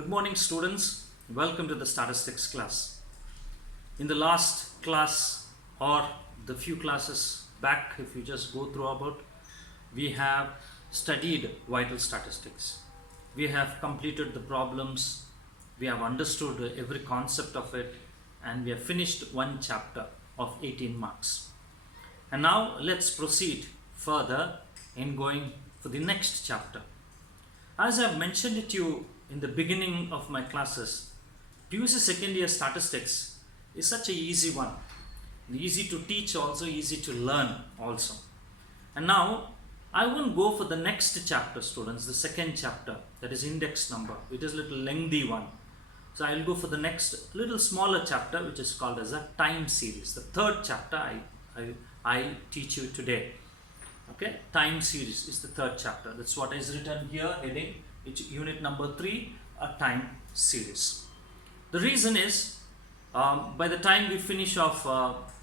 Good morning, students. Welcome to the statistics class. In the last class or the few classes back, if you just go through about, we have studied vital statistics. We have completed the problems, we have understood every concept of it, and we have finished one chapter of 18 marks. And now let's proceed further in going for the next chapter. As I have mentioned it to you in the beginning of my classes, PUC second year statistics is such an easy one. Easy to teach also, easy to learn also. And now I won't go for the next chapter, students, the second chapter, that is index number. It is a little lengthy one. So I will go for the next little smaller chapter, which is called as a time series. The third chapter I teach you today. Okay, time series is the third chapter. That's what is written here, heading, it's unit number 3, a time series. The reason is, by the time we finish off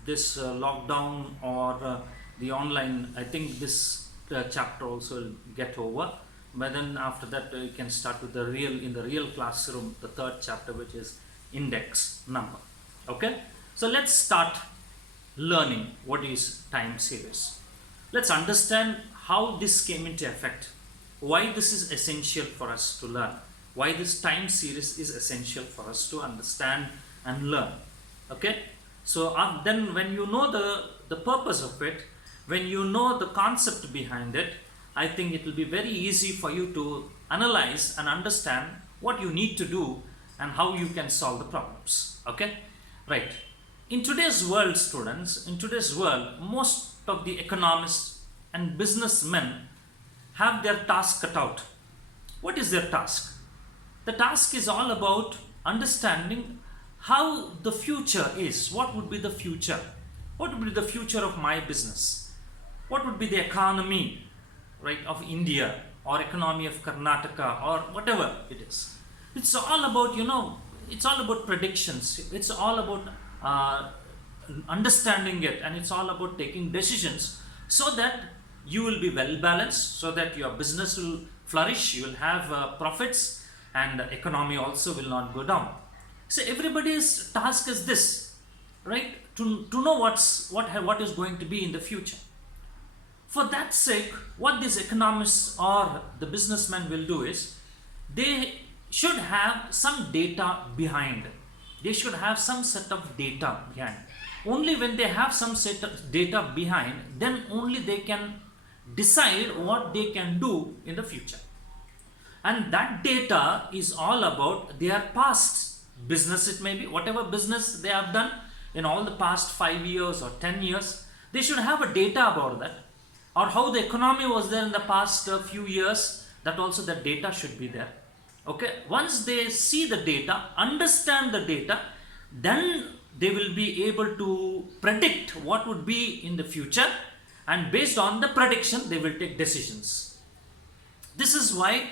this lockdown or the online, I think this chapter also will get over. But then after that, you can start with in the real classroom, the third chapter, which is index number. Okay, so let's start learning what is time series. Let's understand how this came into effect, why this is essential for us to learn, why this time series is essential for us to understand and learn. Okay, so then when you know the purpose of it, when you know the concept behind it, I think it will be very easy for you to analyze and understand what you need to do and how you can solve the problems. Okay, right. In today's world, students, in today's world, most of the economists and businessmen have their task cut out. What is their task? The task is all about understanding how the future is. What would be the future? What would be the future of my business? What would be the economy, right, of India or economy of Karnataka or whatever it is? It's all about, it's all about predictions. It's all about understanding it, and it's all about taking decisions so that you will be well balanced, so that your business will flourish, you will have profits, and the economy also will not go down. So everybody's task is this, right, to know what is going to be in the future. For that sake, what these economists or the businessmen will do is, they should have some data behind. They should have some set of data behind. Only when they have some set of data behind, then only they can decide what they can do in the future. And that data is all about their past business. It may be whatever business they have done in all the past 5 years or 10 years. They should have a data about that, or how the economy was there in the past few years. That also, the data should be there. Okay, once they see the data, understand the data, then they will be able to predict what would be in the future, and based on the prediction they will take decisions. This is why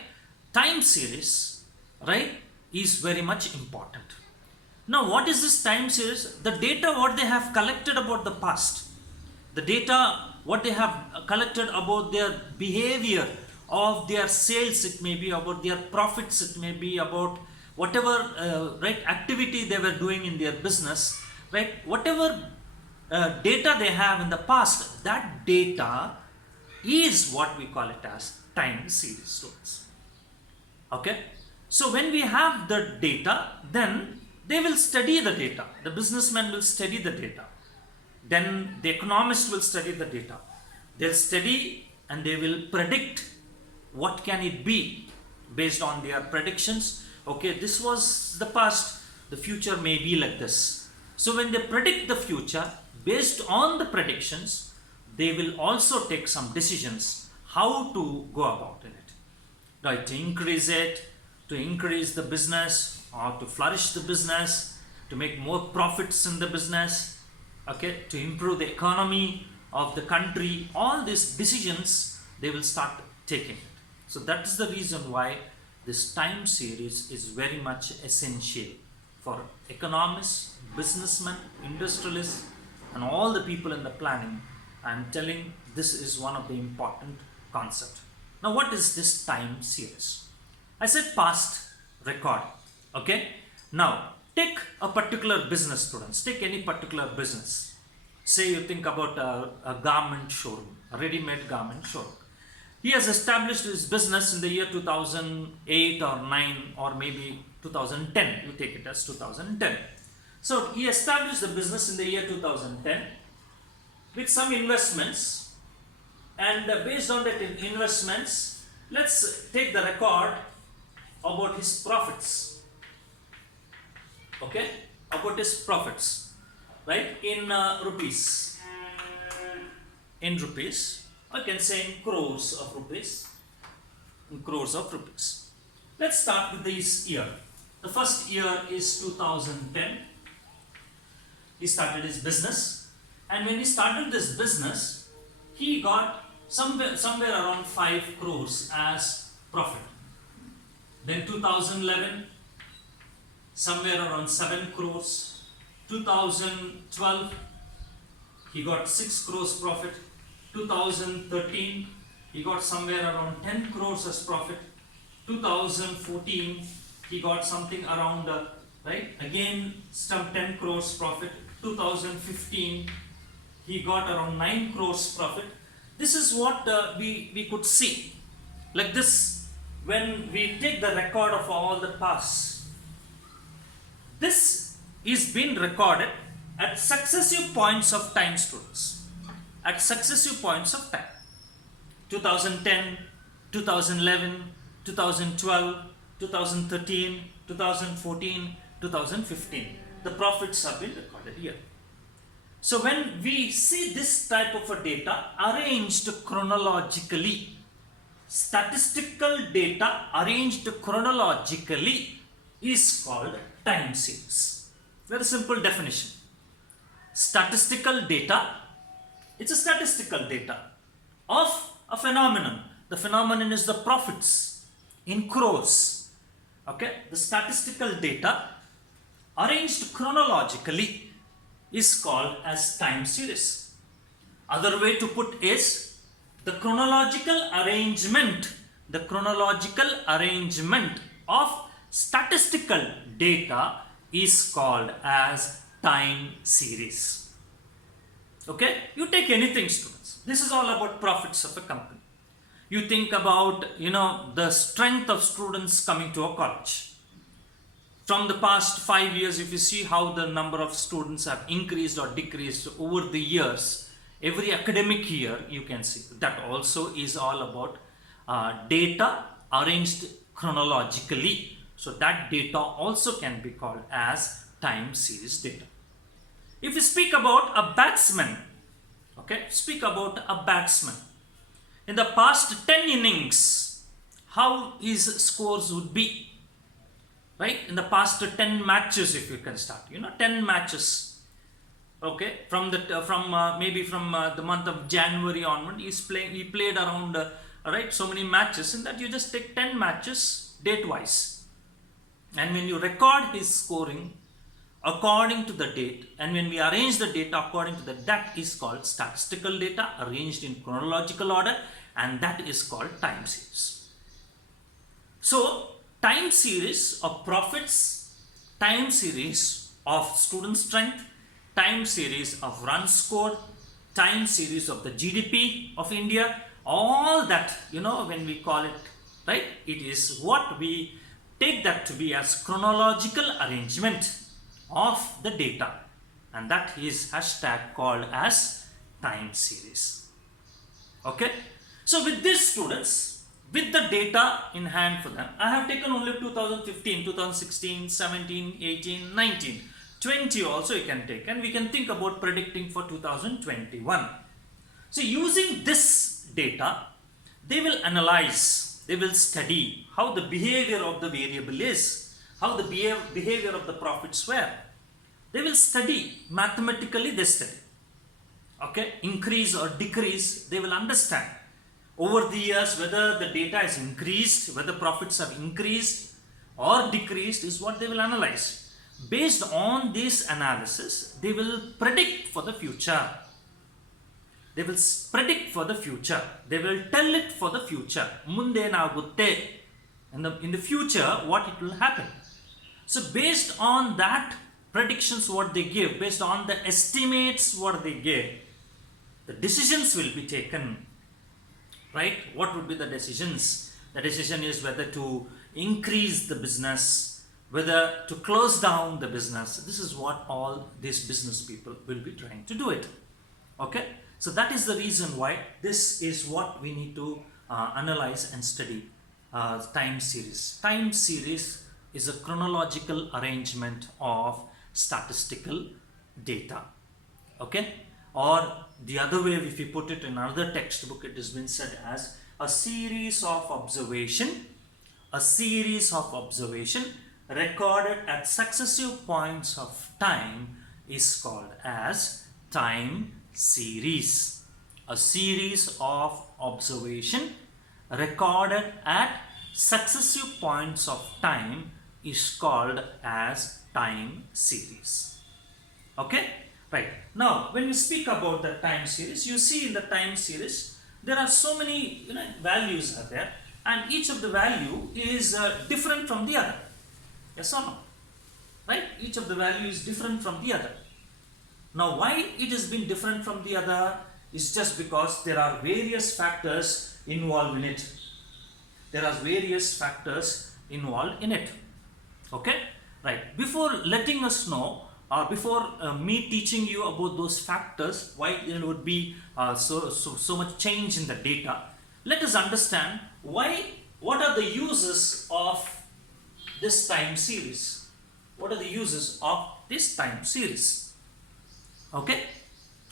time series, right, is very much important. Now, what is this time series? The data what they have collected about the past, the data what they have collected about their behavior of their sales, it may be about their profits, it may be about whatever right activity they were doing in their business, right, whatever data they have in the past, that data is what we call it as time series, students. Okay, so when we have the data, then they will study the data. The businessman will study the data, then the economist will study the data. They'll study and they will predict what can it be based on their predictions. Okay, this was the past, the future may be like this. So when they predict the future, based on the predictions, they will also take some decisions how to go about in it, right, to increase it, to increase the business, or to flourish the business, to make more profits in the business, okay, to improve the economy of the country. All these decisions they will start taking. So that is the reason why this time series is very much essential for economists, businessmen, industrialists, and all the people in the planning. I am telling this is one of the important concepts. Now, what is this time series? I said past, record. Okay. Now take a particular business, students. Take any particular business. Say you think about a garment showroom, a ready-made garment showroom. He has established his business in the year 2008 or 9 or maybe 2010. You take it as 2010. So he established the business in the year 2010 with some investments, and based on that investments, let's take the record about his profits. Okay, about his profits, right? In rupees. In rupees. I can say in crores of rupees. In crores of rupees. Let's start with this year. The first year is 2010. He started his business, and when he started this business, he got somewhere around 5 crores as profit. Then 2011, somewhere around 7 crores. 2012, he got 6 crores profit. 2013, he got somewhere around 10 crores as profit. 2014, he got something around, right, again some 10 crores profit. 2015, he got around 9 crores profit. This is what we could see. Like this, when we take the record of all the past, this is being recorded at successive points of time, students. At successive points of time. 2010, 2011, 2012, 2013, 2014, 2015. The profits have been recorded here. So when we see this type of a data arranged chronologically, statistical data arranged chronologically is called time series. Very simple definition. Statistical data, it's a statistical data of a phenomenon. The phenomenon is the profits in crores. Okay, the statistical data arranged chronologically is called as time series. Other way to put is the chronological arrangement of statistical data is called as time series. Okay, you take anything, students. This is all about profits of a company. You think about, the strength of students coming to a college. From the past 5 years, if you see how the number of students have increased or decreased over the years, every academic year, you can see that also is all about data arranged chronologically. So that data also can be called as time series data. If you speak about a batsman, in the past 10 innings, how his scores would be, right? In the past 10 matches, if you can start, 10 matches, okay, from the month of January onward, he played around, right, so many matches. In that, you just take 10 matches date wise, and when you record his scoring according to the date, and when we arrange the data according to that is called statistical data arranged in chronological order, and that is called time series. So time series of profits, time series of student strength, time series of runs scored, time series of the GDP of India, all that, when we call it, right, it is what we take that to be as chronological arrangement of the data, and that is hashtag called as time series. Okay, so with this, students, with the data in hand for them, I have taken only 2015, 2016, 17, 18, 19, 20 also you can take, and we can think about predicting for 2021. So using this data, they will analyze, they will study how the behavior of the variable is, how the behavior of the profits were. They will study, mathematically they study. Okay, increase or decrease, they will understand. Over the years, whether the data is increased, whether profits have increased or decreased is what they will analyze. Based on this analysis, they will predict for the future. They will predict for the future. They will tell it for the future. Munde nagutte in the future what it will happen. So based on that predictions what they give, based on the estimates what they give, the decisions will be taken, right? What would be the decisions? The decision is whether to increase the business, whether to close down the business. This is what all these business people will be trying to do it. Okay, so that is the reason why this is what we need to analyze and study. Time series. Time series is a chronological arrangement of statistical data. Okay, or the other way, if you put it in another textbook, it has been said as a series of observation, recorded at successive points of time is called as time series. A series of observation recorded at successive points of time is called as time series. Okay, right. Now when we speak about the time series, you see in the time series there are so many values are there, and each of the value is different from the other. Yes or no? Right? Each of the value is different from the other. Now why it has been different from the other is just because there are various factors involved in it. Okay, right. Before letting us know, or before me teaching you about those factors, why there would be so much change in the data, let us understand what are the uses of this time series. Okay,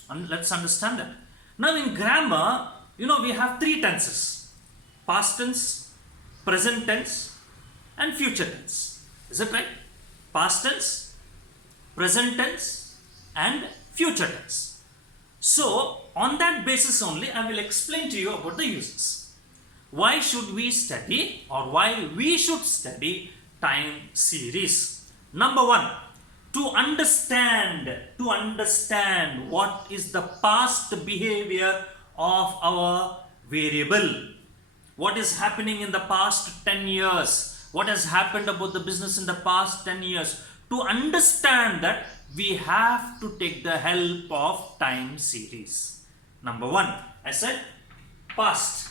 and let's understand that. Now in grammar, we have three tenses: past tense, present tense, and future tense. Is it right? Past tense, present tense, and future tense. So on that basis only I will explain to you about the uses. Why should we study, or why we should study time series? Number one, to understand what is the past behavior of our variable. What is happening in the past 10 years? What has happened about the business in the past 10 years? To understand that, we have to take the help of time series. Number one, I said past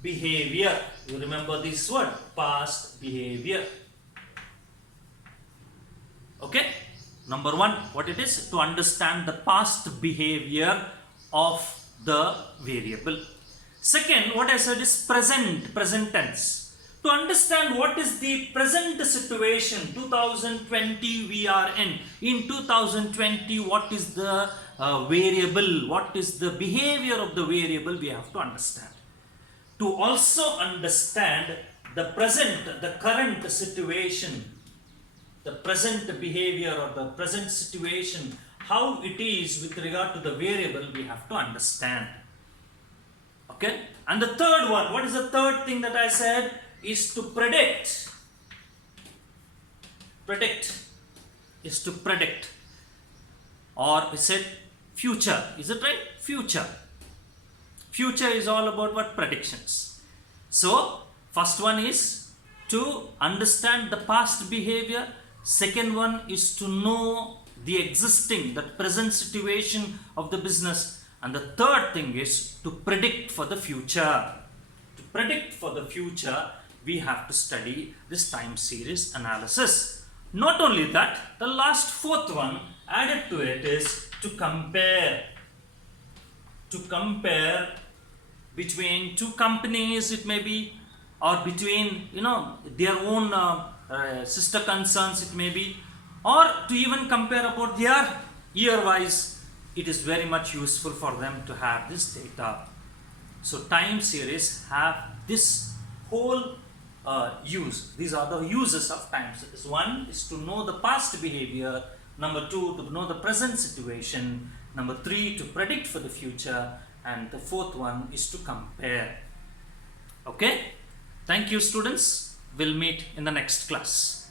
behavior. You remember this word, past behavior. Okay, number one, what it is? To understand the past behavior of the variable. Second, what I said is present tense. To understand what is the present situation, 2020 we are in. In 2020, what is the variable, what is the behavior of the variable, we have to understand. To also understand the current situation, the present behavior or the present situation, how it is with regard to the variable, we have to understand. Okay, and the third one, what is the third thing that I said? Is to predict. Is to predict, or we said future. Is it right? Future is all about what? Predictions. So first one is to understand the past behavior. Second one is to know the existing, the present situation of the business. And the third thing is to predict for the future. To predict for the future, we have to study this time series analysis. Not only that, the last fourth one added to it is to compare. To compare between two companies, it may be, or between their own sister concerns, it may be, or to even compare about their year wise. It is very much useful for them to have this data. So time series have this whole use. These are the uses of time series. One is to know the past behavior. Number two, to know the present situation. Number three, to predict for the future. And the fourth one is to compare. Okay? Thank you, students. We'll meet in the next class.